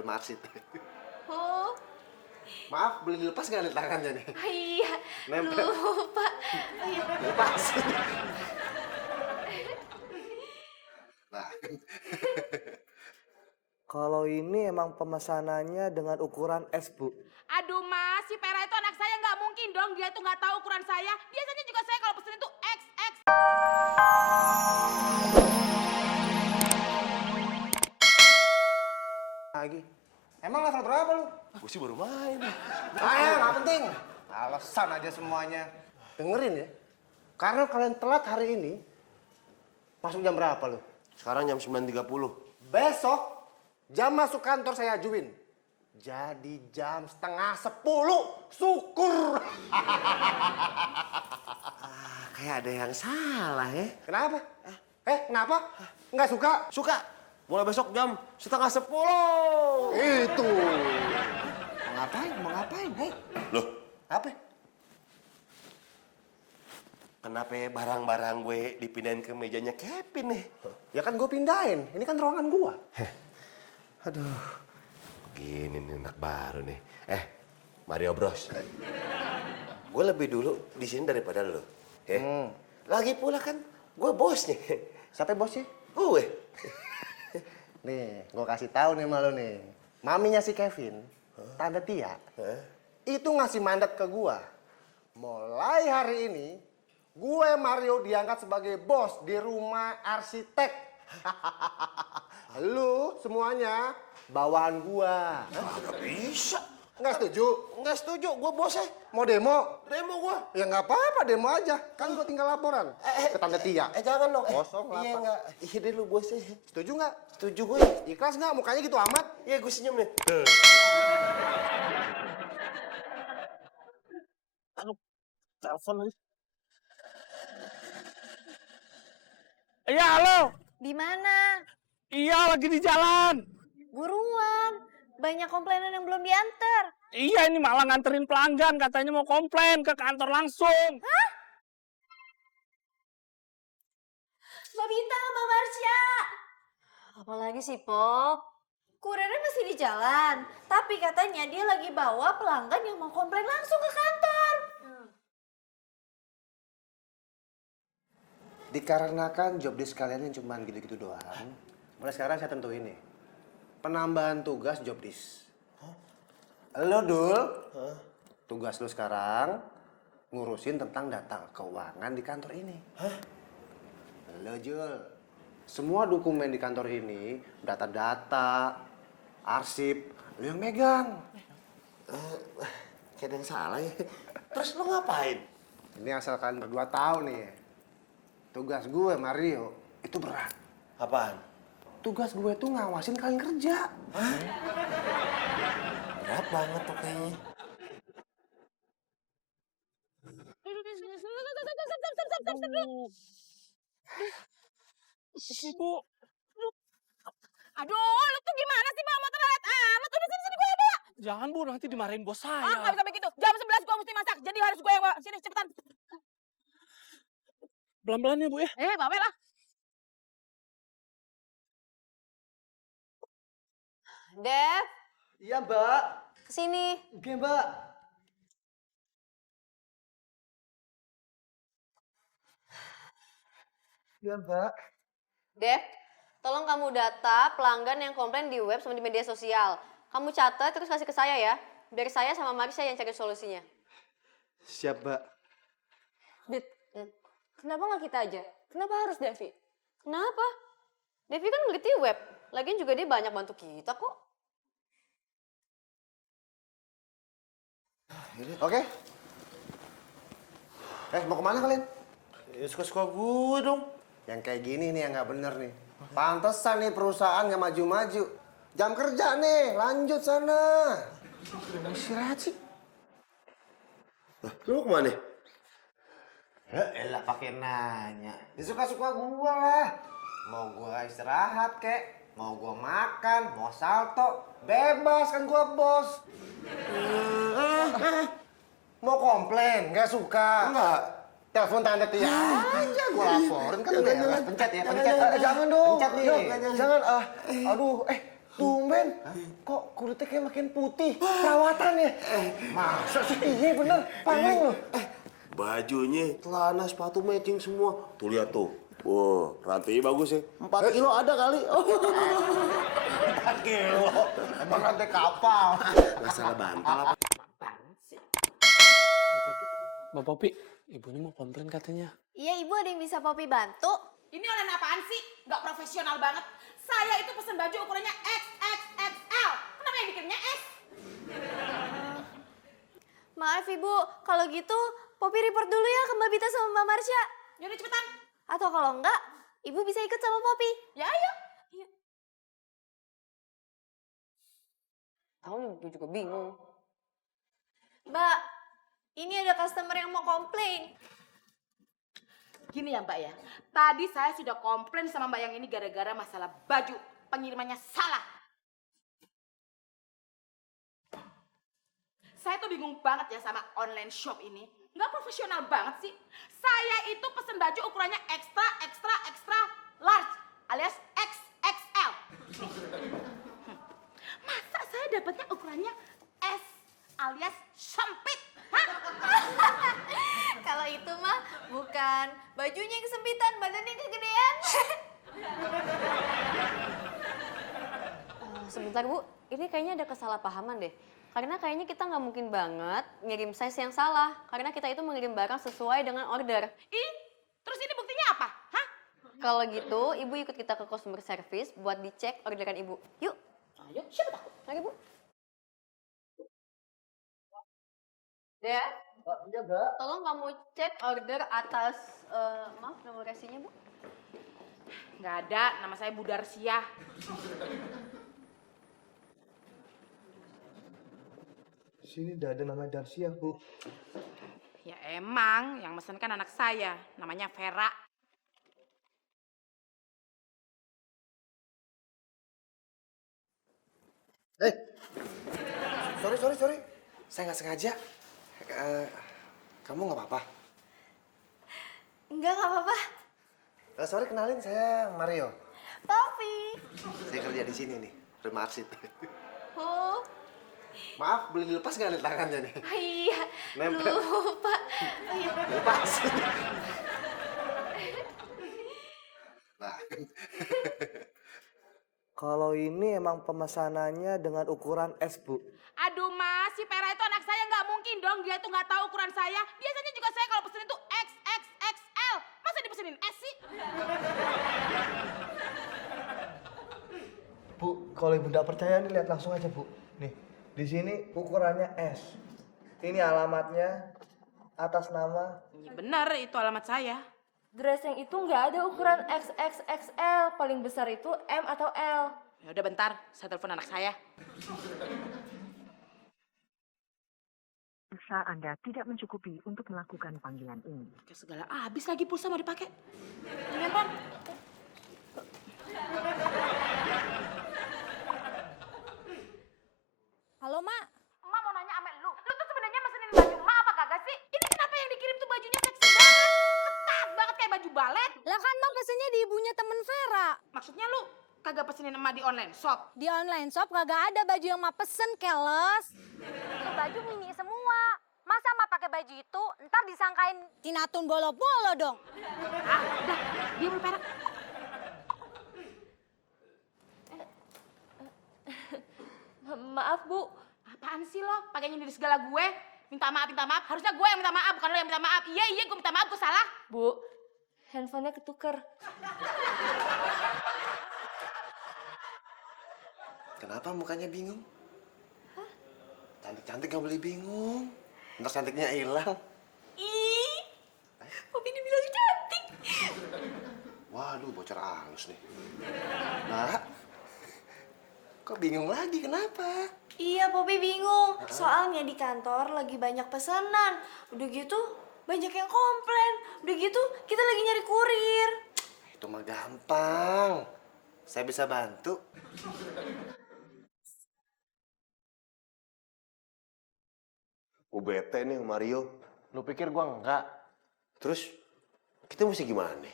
film arsitek. Oh. Maaf, boleh dilepas nggak nih tangannya nih? Iya, Nempel. lupa. Oh, iya. Lepas. Nah. Kalau ini emang pemesanannya dengan ukuran S, Bu. Aduh mas, si Pera itu anak saya nggak mungkin dong dia itu nggak tahu ukuran saya. Biasanya juga saya kalau pesen itu XX. Lagi. Emang level berapa lu? Gue sih baru main. Nggak penting. Alasan aja semuanya. Dengerin ya. Karena kalian telat hari ini, masuk jam berapa lu? Sekarang jam 9.30. Besok, jam masuk kantor saya ajuin. Jadi jam 9:30, syukur. Kayak ada yang salah ya. Kenapa? Kenapa? Nggak suka? Suka. Mulai besok jam 9:30. Itu. Mau ngapain? Hei, Loh, apa? kenapa barang-barang gue dipindahin ke mejanya Kevin nih? Ya kan gue pindahin. Ini kan ruangan gua. Aduh, gini nih anak baru nih. Mario Bros. Gue lebih dulu di sini daripada lo. Lagi pula kan gue bosnya. Siapa bosnya? Gue. Nih, gue kasih tahu nih sama lo nih. Maminya si Kevin, Tante Tia, itu ngasih mandat ke gua. Mulai hari ini, gue Mario diangkat sebagai bos di rumah arsitek. Lu semuanya bawahan gua. Gak bisa. Nggak setuju? Nggak setuju, gue bosnya. Mau demo? Demo gue. Ya nggak apa-apa, demo aja. Kan gue tinggal laporan ke Tante Tia. Jangan dong. Kosong Iya lapak. nggak. Iya deh lu bosnya. Setuju nggak? Setuju gue. Ikhlas nggak? Mukanya gitu amat. Iya gue senyum nih. Telepon lagi. Iya, halo. Di mana? Iya, lagi di jalan. Buruan. Banyak komplainan yang belum diantar. Iya, ini malah nganterin pelanggan. Katanya mau komplain ke kantor langsung. Hah? Mbak Bita, Mbak Marsha. Apalagi sih, Pop? Kurirnya masih di jalan. Tapi katanya dia lagi bawa pelanggan yang mau komplain langsung ke kantor. Dikarenakan job desk kalian yang cuma gitu-gitu doang, mulai sekarang saya tentuin nih. Penambahan tugas job desk. Lo Dul, tugas lo sekarang ngurusin tentang data keuangan di kantor ini. Lo Jul, semua dokumen di kantor ini, data-data, arsip, lo yang megang. Kayak ada yang salah ya. Terus lo ngapain? Ini asal kalian berdua tahu nih ya. Tugas gue Mario itu berat. Apaan? Tugas gue tuh ngawasin kalian kerja. Berat banget tuh kayaknya. Bu. Aduh, lu tuh gimana sih bawa motor lelet amat? Udah sini gue yang bawa. Jangan, Bu. Nanti dimarahin bos Ah, saya. nggak bisa begitu. Jam 11 gue mesti masak. Jadi harus gue yang bawa. Sini, cepetan. Pelan-pelan ya, Bu ya. Bawa lah. Dev, Iya, Mbak. kesini. Oke, Mbak. Iya, Mbak. Dev, tolong kamu data pelanggan yang komplain di web sama di media sosial. Kamu catat terus kasih ke saya ya. Biar saya sama Marsha yang cari solusinya. Siap, Mbak. Bit, kenapa nggak kita aja? Kenapa harus Devi? Kenapa? Devi kan ngerti web. Lagian juga dia banyak bantu kita kok. Oke? Mau kemana kalian? Ya suka-suka gue dong. Yang kayak gini nih yang nggak bener nih. Pantesan nih perusahaan nggak maju-maju. Jam kerja nih, lanjut sana. Istirahat sih. Lu kemana? Ya elah pakai nanya. Ya suka-suka gua lah. Mau gua istirahat kek, mau gua makan, mau salto, bebas kan gua bos. Mau komplain, nggak suka? Enggak. Telepon Tante Tia aja gua laporin kan Jangan, beres. jangan. Pencet ya, Jangan, pencet. jangan. Jangan dong. Pencet nih. Jangan. Aduh, Tumben, kok kulitnya kayak makin putih, perawatan ya? Masa sih? Iya bener, pangling loh. Bajunya, celana, sepatu matching semua. Tuh lihat tuh. Wah, rantainya bagus ya. 4 kilo ada kali. 4 kilo, emang rantai kapal. Nggak salah bantal apa? Mbak Popi, ibunya mau komplain katanya. Iya ibu, ada yang bisa Popi bantu? Ini online apaan sih? Nggak profesional banget. Saya itu pesen baju ukurannya XXXL. Kenapa yang dikirimnya S? Maaf ibu, kalau gitu Popi report dulu ya ke Mbak Bita sama Mbak Marsha. Yaudah cepetan. Atau kalau enggak, ibu bisa ikut sama Popi. Ya ayo. Tahu gue juga bingung. Mbak, ini ada customer yang mau komplain. Gini ya Mbak ya, tadi saya sudah komplain sama Mbak yang ini gara-gara masalah baju. Pengirimannya salah. Saya tuh bingung banget ya sama online shop ini. Nggak profesional banget sih. Saya itu pesen baju ukurannya extra large alias XXL. Masa saya dapatnya ukurannya S alias sempit? Hah? Kalau itu mah bukan bajunya yang kesempitan, badannya yang kegedean. Sebentar Bu, ini kayaknya ada kesalahpahaman deh. Karena kayaknya kita nggak mungkin banget ngirim size yang salah. Karena kita itu mengirim barang sesuai dengan order. Ih, terus ini buktinya apa? Hah? Kalau gitu, Ibu ikut kita ke customer service buat dicek orderan Ibu. Yuk, Ayo, siapa takut? mari Bu. Dea, tolong kamu cek order atas, maaf nomor resinya Bu. Nggak ada, nama saya Bu Darsia. Sini udah ada nama Darsia, Bu. Ya emang, yang mesen kan anak saya, namanya Vera. Sorry. Saya nggak sengaja. Kamu nggak apa-apa? Enggak apa-apa. Sorry, kenalin saya Mario. Popi. Saya kerja di sini nih, rumah arsit. Oh, Maaf, beli dilepas nggak nih tangannya nih? iya. Nempel. Lupa. Oh, iya. Lepas. Nah, Kalau ini emang pemesanannya dengan ukuran S, Bu. Aduh mas, si Vera itu anak saya nggak mungkin dong dia itu nggak tahu ukuran saya. Biasanya juga saya kalau pesen itu XXXL. Masa dipesenin S sih? Bu, kalau Ibu nggak percaya nih lihat langsung aja, Bu. Nih, di sini ukurannya S. Ini alamatnya atas nama. Ya benar, itu alamat saya. Dress yang itu nggak ada ukuran XXXL, paling besar itu M atau L. Ya udah bentar, saya telepon anak saya. Pulsa Anda tidak mencukupi untuk melakukan panggilan ini. Kayak segala habis lagi pulsa mau dipakai. Ini handphone. Halo, Mak. Emak mau nanya sama lu. Lu tuh sebenarnya mesenin baju emak apa kagak sih? Ini kenapa yang dikirim tuh bajunya seksi banget? Ketat banget kayak baju balet. Lah kan Mak pesennya di ibunya temen Vera. Maksudnya lu kagak pesenin emak di online shop? Di online shop kagak ada baju yang Mak pesen, keles. Itu baju mini semua. Masa Mak pakai baju itu, ntar disangkain Tinatun bolo-bolo dong. Ah, udah. Dia belum perak. Maaf, Bu. Apaan sih lo? Pakai nyindir segala gue? Minta maaf. Harusnya gue yang minta maaf, bukan lo yang minta maaf. Iya, gue minta maaf, gue salah. Bu, handphonenya ketuker. kenapa mukanya bingung? Cantik-cantik nggak boleh bingung. Ntar cantiknya hilang. Ih, Popi dibilang cantik. Waduh, bocor halus nih. Nah, kok bingung lagi? Kenapa? Iya, Popi bingung. Soalnya di kantor lagi banyak pesanan. Udah gitu, banyak yang komplain. Udah gitu, kita lagi nyari kurir. Itu mah gampang. Saya bisa bantu. Gue bete nih Mario. Lu pikir gua enggak? Terus kita mesti gimana nih?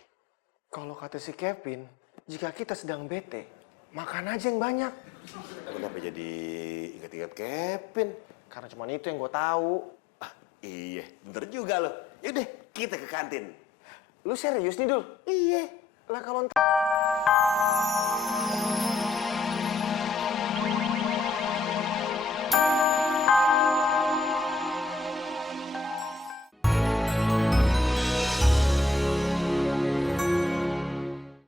Kalau kata si Kevin, jika kita sedang bete, Makan aja yang banyak. Kenapa jadi inget-inget Kevin? Karena cuma itu yang gue tahu. Ah, iya, bener juga loh. Yaudah, kita ke kantin. Lu serius nih, Dul? Iya. Lah kalau